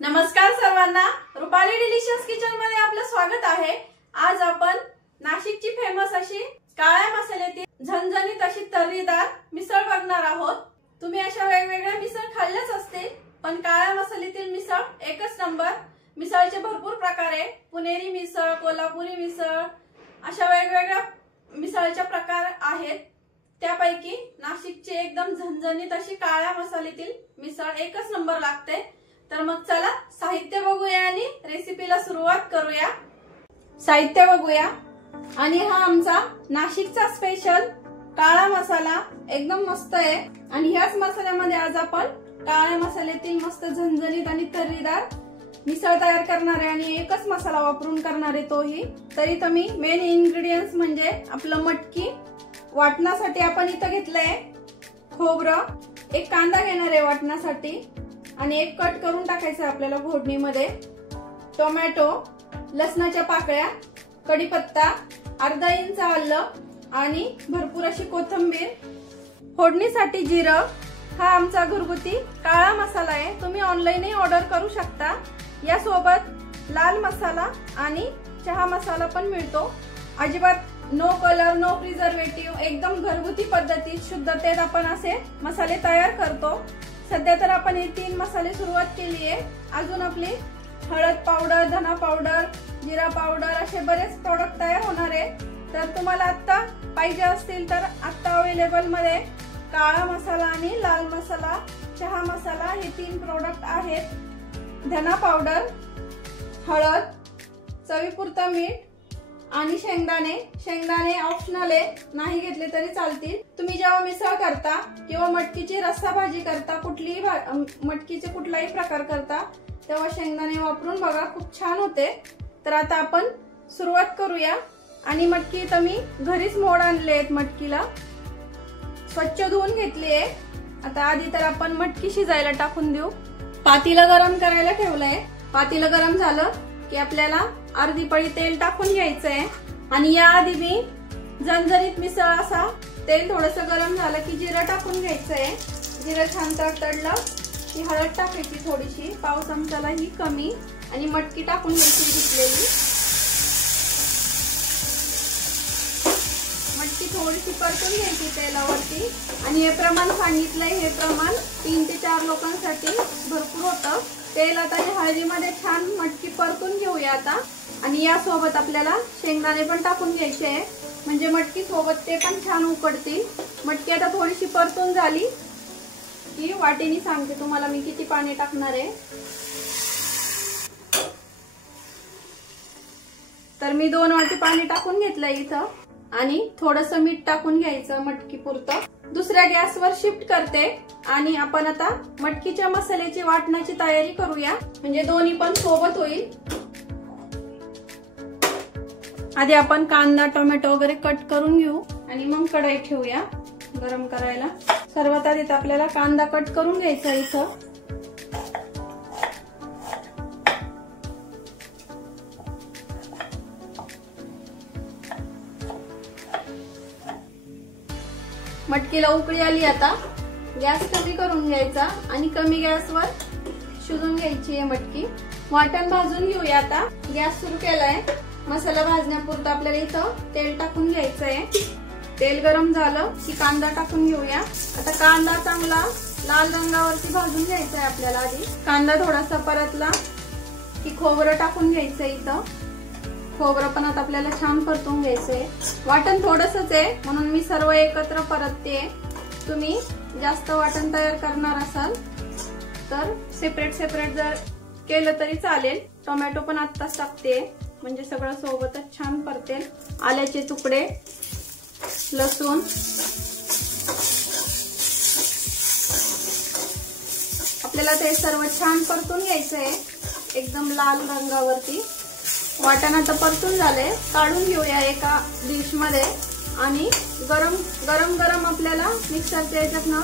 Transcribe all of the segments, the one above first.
नमस्कार सर्वांना, Rupali delicious kitchen मध्ये आपलं स्वागत आहे। आज आपण नाशिकची फेमस अशी काळ्या मसाल्यातील झणझणीत अशी तर्रीदार मिसळ बघणार आहोत। तुम्ही अशा वेगवेगळ्या मिसळ खाल्ल्याच असतील, पण काळ्या मसाल्यातील मिसळ एकच नंबर। मिसळचे भरपूर प्रकार आहे, पुणेरी मिसळ, कोल्हापुरी मिसळ, अशा वेगवेगळ्या मिसळचे प्रकार आहेत। त्यापैकी नाशिकची एकदम झणझणीत अशी काळ्या मसाल्यातील मिसळ एकच नंबर लागते। तर मग चला साहित्य बघूया आणि रेसिपीला सुरुवात करूया। साहित्य बघूया। आणि हा आमचा नाशिकचा स्पेशल काळा मसाला एकदम मस्त आहे। आणि ह्याच मसाल्यामध्ये आज आपण काळ्या मसाल्यातील मस्त झणझणीत आणि तर्रीदार मिसळ तयार करणार आहे आणि एकच मसाला वापरून करणार आहे तोही। तरी तुम्ही मेन इन्ग्रेडियंट्स म्हणजे आपलं मटकी वाटण्यासाठी आपण इथं घेतलंय खोबरं, एक कांदा घेणार आहे वाटण्यासाठी आणि एक कट करून टाकायचं आपल्याला फोडणीमध्ये, टोमॅटो, लसणाच्या पाकळ्या, कढीपत्ता, अर्धा इंच आलं आणि भरपूर अशी कोथिंबीर। फोडणीसाठी जिरं। हा आमचा घरगुती काळा मसाला आहे, तुम्ही ऑनलाईनही ऑर्डर करू शकता। यासोबत लाल मसाला आणि चहा मसाला पण मिळतो। अजिबात नो कलर, नो प्रिझर्वेटिव्ह, एकदम घरगुती पद्धतीत शुद्धतेत आपण असे मसाले तयार करतो। सध्या तर आपण हे 3 मसाले सुरुवात केली आहे। अजून आपली हळद पावडर, धना पावडर, जिरा पावडर असे बरेच प्रोडक्ट तयार होणार आहे। तर तुम्हाला आता पाहिजे असतील तर आता अवेलेबल मध्ये काळा मसाला आणि लाल मसाला, चहा मसाला हे 3 प्रोडक्ट आहेत। धना पावडर, हळद, चवीपुरतं मीठ आणि शेंगदाणे ऑप्शनल आहे, नाही घेतले तरी चालतील। तुम्ही जेव्हा मिसळ करता किंवा मटकीची रस्सा भाजी करता, कुठलीही मटकीचे कुठलाही प्रकार करता, तेव्हा शेंगदाणे वापरून बघा, खूप छान होते। तर आता आपण सुरुवात करूया। आणि मटकी तर मी घरीच मोड आणले आहेत, मटकीला स्वच्छ धुवून घेतली आहे। आता आधी तर आपण मटकी शिजायला टाकून देऊ। पातेलं गरम करायला ठेवलंय। पातेलं गरम झालं की आपल्याला अर्धी पळी तेल टाकून घ्यायचंय। आणि याआधी मी झणझणीत मिसळ असा तेल थोडंसं गरम झालं की जिरं टाकून घ्यायचंय। जिरं छान तडतडलं की हळद टाकायची थोडीशी, पाव चमचाला ही कमी, आणि मटकी टाकून घ्यायची घेतलेली। मटकी थोडीशी परतून घ्यायची तेलावरती। आणि हे प्रमाण सांगितलंय, हे प्रमाण 3 ते 4 लोकांसाठी भरपूर होतं। तेल आता हळदीमध्ये छान मटकी परतून घेऊया आता। आणि यासोबत आपल्याला शेंगदाणे पण टाकून घ्यायचे आहे, म्हणजे मटकी सोबत ते पण छान उकडतील। मटकी आता थोडीशी परतून झाली की वाटीने सांगते तुम्हाला मी किती पाणी टाकणार आहे। तर मी 2 वाटी पाणी टाकून घेतलंय इथं, आणि थोडंसं मीठ टाकून घ्यायचं मटकी पुरतं। दुसऱ्या गॅसवर शिफ्ट करते आणि आपण आता मटकीच्या मसाल्याची वाटण्याची तयारी करूया, म्हणजे दोन्ही पण सोबत होईल। आधी आपण कांदा, टोमॅटो वगैरे कट करून घेऊ आणि मग कढई ठेवूया गरम करायला। सर्वात आधी आपल्याला कांदा कट करून घ्यायचा इथं। मटकीला उकळी आली, आता गॅस कमी करून घ्यायचा आणि कमी गॅसवर शिजून घ्यायची आहे मटकी। वाटण भाजून घेऊया आता। गॅस सुरू केलाय। मसाला भाजण्यापुरतं आपल्याला इथं तेल टाकून घ्यायचं आहे। तेल गरम झालं की कांदा टाकून घेऊया। आता कांदा चांगला लाल रंगावरती भाजून घ्यायचा आहे आपल्याला। आधी कांदा थोडासा परतला की खोबरं टाकून घ्यायचं इथं। खोबरं पण आता आपल्याला छान परतून घ्यायचंय। वाटण थोडंसंच आहे म्हणून मी सर्व एकत्र परतते। तुम्ही जास्त वाटण तयार करणार असाल तर सेपरेट जर केलं तरी चालेल। टोमॅटो पण आत्ताच टाकते, म्हणजे सगळं सोबतच छान परतेल। आल्याचे तुकडे, लसूण, आपल्याला ते सर्व छान परतून घ्यायचंय एकदम लाल रंगावरती। वाटण आता परतून झाले, काढून घेऊया एका डिश मध्ये। आणि गरम गरम आपल्याला मिक्सरच्या याच्यातनं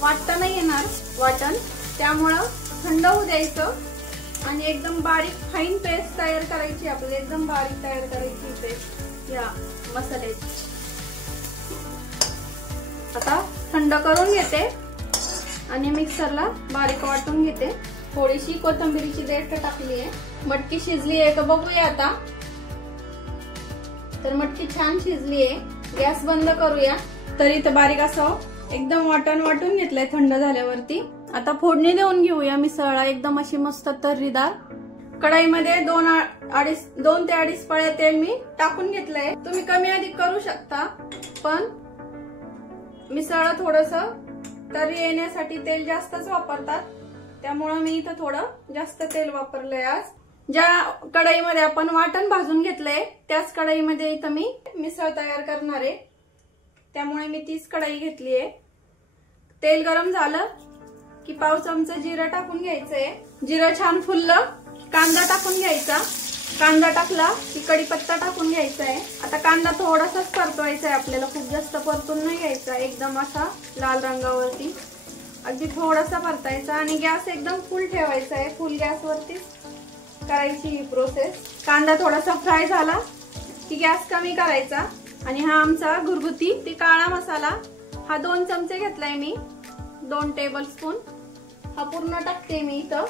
वाटता नाही येणार वाटण, त्यामुळं थंड होऊ द्यायचं आणि एकदम बारीक फाईन पेस्ट तयार करायची। आपल्याला एकदम बारीक तयार करायची पेस्ट या मसाल्याची। आता थंड करून घेते आणि मिक्सरला बारीक वाटून घेते। थोडीशी कोथिंबीरची देठ टाकली आहे। मटकी शिजली आहे का बघूया आता। तर मटकी छान शिजली आहे, गॅस बंद करूया। तर इथं बारीक असं एकदम वाटून घेतलंय थंड झाल्यावरती। आता फोडणी देऊन घेऊया मिसळला एकदम अशी मस्त तर्रीदार। कढईमध्ये 2 ते 2.5 पळ्या तेल मी टाकून घेतलंय। तुम्ही कमी अधिक करू शकता, पण मिसळला थोडस तर्री येण्यासाठी तेल जास्तच वापरतात, त्यामुळे मी इथं थोडं जास्त तेल वापरलंय आज। ज्या कढईमध्ये आपण वाटण भाजून घेतलंय त्याच कढईमध्ये इथं मी मिसळ तयार करणार आहे, त्यामुळे मी तीच कढई घेतलीये। तेल गरम झालं की पाव चमचा जिरं टाकून घ्यायचंय। जिरं छान फुललं, कांदा टाकून घ्यायचा। कांदा टाकला की कढीपत्ता टाकून घ्यायचा आहे। आता कांदा थोडासाच परतवायचा आहे आपल्याला, खूप जास्त परतून नाही घ्यायचा, एकदम असा लाल रंगावरती अगदी थोडासा परतायचा आणि गॅस एकदम फुल ठेवायचा आहे। फुल गॅसवरतीच करायची ही प्रोसेस। कांदा थोडासा फ्राय झाला की गॅस कमी करायचा आणि हा आमचा घरगुती काळा मसाला हा 2 चमचे घेतलाय मी, 2 टेबलस्पून हा पूर्ण टाकते मी इथं।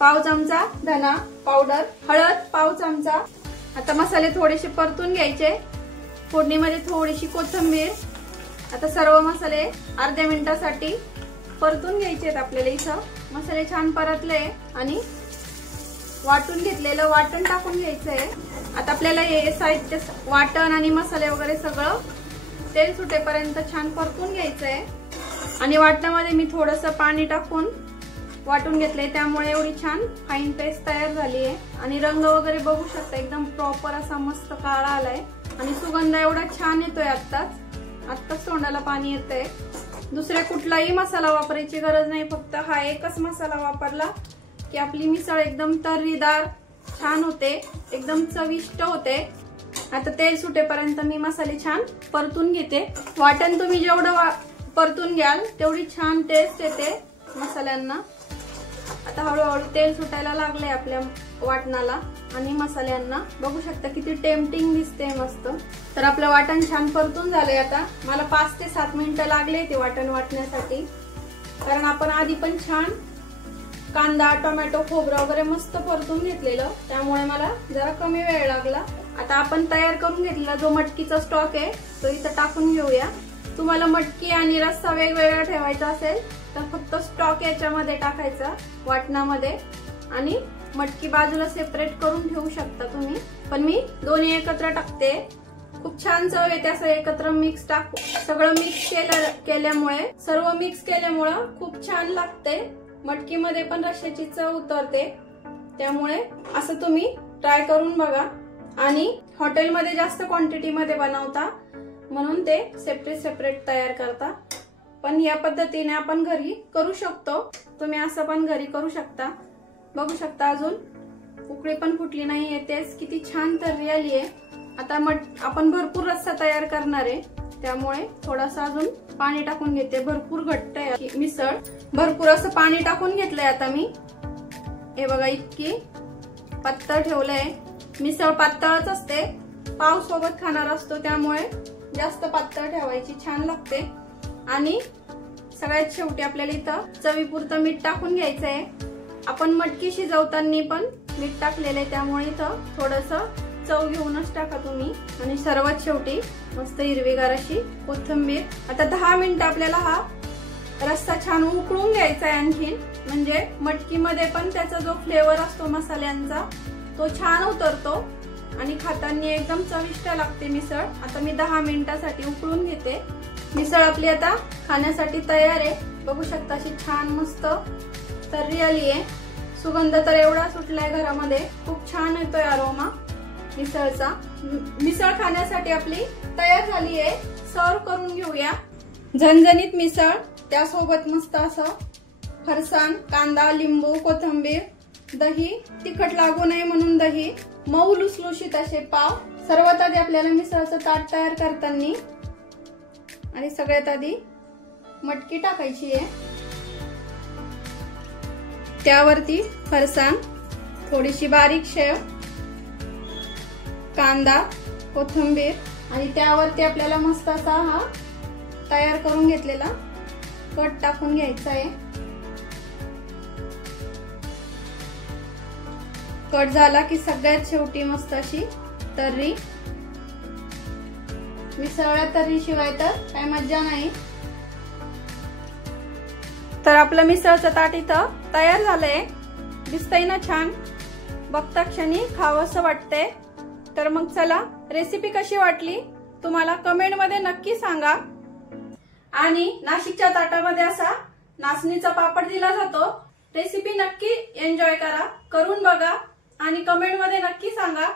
पाव चमचा धना पावडर, हळद पाव चमचा। आता मसाले थोडेसे परतून घ्यायचे। फोडणीमध्ये थोडीशी कोथिंबीर। आता सर्व मसाले अर्ध्या मिनिटासाठी परतून घ्यायचे आहेत आपल्याला। इथं मसाले छान परतले आणि वाटून घेतलेलं वाटण टाकून घ्यायचंय। आता आपल्याला हे साहित्य वाटण आणि मसाले वगैरे सगळं तेल सुटेपर्यंत छान परतून घ्यायचंय आणि वाटणामध्ये मी थोडंसं पाणी टाकून वाटून घेतलंय, त्यामुळे एवढी छान फाईन पेस्ट तयार झाली आहे। आणि रंग वगैरे बघू शकता एकदम प्रॉपर असा मस्त काळा आलाय आणि सुगंध एवढा छान येतोय। आत्ताच तोंडाला पाणी येतंय। दुसरे कुठलाही मसाला वापरायची गरज नाही, फक्त हा एकच मसाला वापरला की आपली मिसळ एकदम तर्रीदार छान होते, एकदम चविष्ट होते। आता तेल सुटेपर्यंत मी मसाले छान परतून घेते। वाटण तुम्ही जेवढं परतून घ्याल तेवढी छान टेस्ट येते मसाल्यांना। आता हळूहळू तेल सुटायला लागले आपल्या वाटणाला आणि मसाल्यांना, बघू शकता किती टेम्पटिंग दिसते मस्त। तर आपलं वाटण छान परतून झालंय। आता मला 5 ते 7 मिनिटं लागले ते वाटण वाटण्यासाठी, कारण आपण आधी पण छान कांदा टोमॅटो खोबरं वगैरे मस्त परतून घेतलेलं, त्यामुळे मला जरा कमी वेळ लागला। आता आपण तयार करून घेतलेला जो मटकीचा स्टॉक आहे तो इथं टाकून घेऊया। तुम्हाला मटकी आणि रस्सा वेगवेगळा ठेवायचा असेल तर फक्त स्टॉक याच्यामध्ये टाकायचा वाटणामध्ये आणि मटकी बाजूला सेपरेट करून ठेवू शकता तुम्ही, पण मी दोन्ही एकत्र टाकते। खूप छान चव येते असं एकत्र सगळं मिक्स केल्यामुळे, सर्व मिक्स केल्यामुळे खूप छान लागते। मटकीमध्ये पण रश्श्याची चव उतरते, त्यामुळे असं तुम्ही ट्राय करून बघा। आणि हॉटेलमध्ये जास्त क्वांटिटीमध्ये बनवता म्हणून ते सेपरेट तयार करता, पण या पद्धतीने आपण घरी करू शकतो। तुम्ही असं पण घरी करू शकता। बघू शकता अजून उकळी पण फुटली नाहीये, तेच किती छान तर्री आली आहे। आता आपण भरपूर रस्सा तयार करणार आहे, त्यामुळे थोडासा अजून पाणी टाकून घेते। भरपूर घट्ट आहे मिसळ, भरपूर असं पाणी टाकून घेतलंय आता मी। हे बघा इतकी पातळ ठेवलंय। मिसळ पातळच असते, पाव सोबत खाणार असतो, त्यामुळे जास्त पातळ ठेवायची, छान लागते। आणि सगळ्यात शेवटी आपल्याला इथं चवीपुरतं मीठ टाकून घ्यायचंय। आपण मटकी शिजवताना पण मीठ टाकलेलं आहे, त्यामुळे इथं थोडंसं चव घेऊनच टाका तुम्ही। आणि सर्वात शेवटी मस्त हिरवीगार अशी कोथिंबीर। आता 10 मिनिटं आपल्याला हा रस्सा छान उकळून घ्यायचा आहे आणखीन, म्हणजे मटकीमध्ये पण त्याचा जो फ्लेवर असतो मसाल्यांचा तो छान उतरतो आणि खाताना एकदम चविष्ट लागते मिसळ। आता मी 10 मिनिटासाठी उकळून घेते। मिसळ आपली आता खाण्यासाठी तयार आहे। बघू शकता अशी छान मस्त तर्री आली आहे। सुगंध तर एवढा सुटलाय घरामध्ये, खूप छान येतोय अरोमा मिसळचा। मिसळ खाण्यासाठी आपली तयार झाली आहे, सर्व करून घेऊया। झणझणीत मिसळ, त्यासोबत मस्त असं फरसाण, कांदा, लिंबू, कोथिंबीर, दही, तिखट लागू नये म्हणून दही, मऊ लुसलुशीत असे पाव। सर्वात आधी आपल्याला मिसळचं ताट तयार करताना आणि सगळ्यात आधी मटकी टाकायची आहे, त्यावरती फरसाण, थोडीशी बारीक शेव, कांदा, कोथिंबीर आणि त्यावरती आपल्याला मस्त असा हा तयार करून घेतलेला कट टाकून घ्यायचा आहे। कट झाला की सगळ्यात शेवटी मस्त अशी तर्री. मिसळल्या तर्री शिवाय तर काय मज्जा नाही. तर आपलं मिसळचं ताट इथं तयार झालंय. दिसतंय ना छान. बघता क्षणी खावंसं वाटतंय. तर मग चला, रेसिपी कशी वाटली तुम्हाला कमेंट मध्ये नक्की सांगा. आणि नाशिकच्या ताटामध्ये असा नाचणीचा पापड दिला जातो. रेसिपी नक्की एन्जॉय करा, करून बघा आणि कमेंट मध्ये नक्की सांगा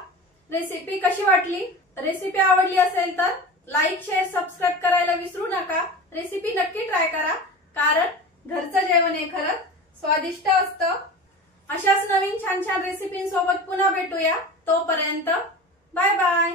रेसिपी कशी वाटली. रेसिपी आवडली असेल तर लाईक, शेअर, सबस्क्राईब करायला विसरू नका. रेसिपी नक्की ट्राय करा, कारण घरचं जेवण हे खरंच स्वादिष्ट असतं. अशाच नवीन छान छान रेसिपींसोबत पुन्हा भेटूया. तोपर्यंत बाय बाय.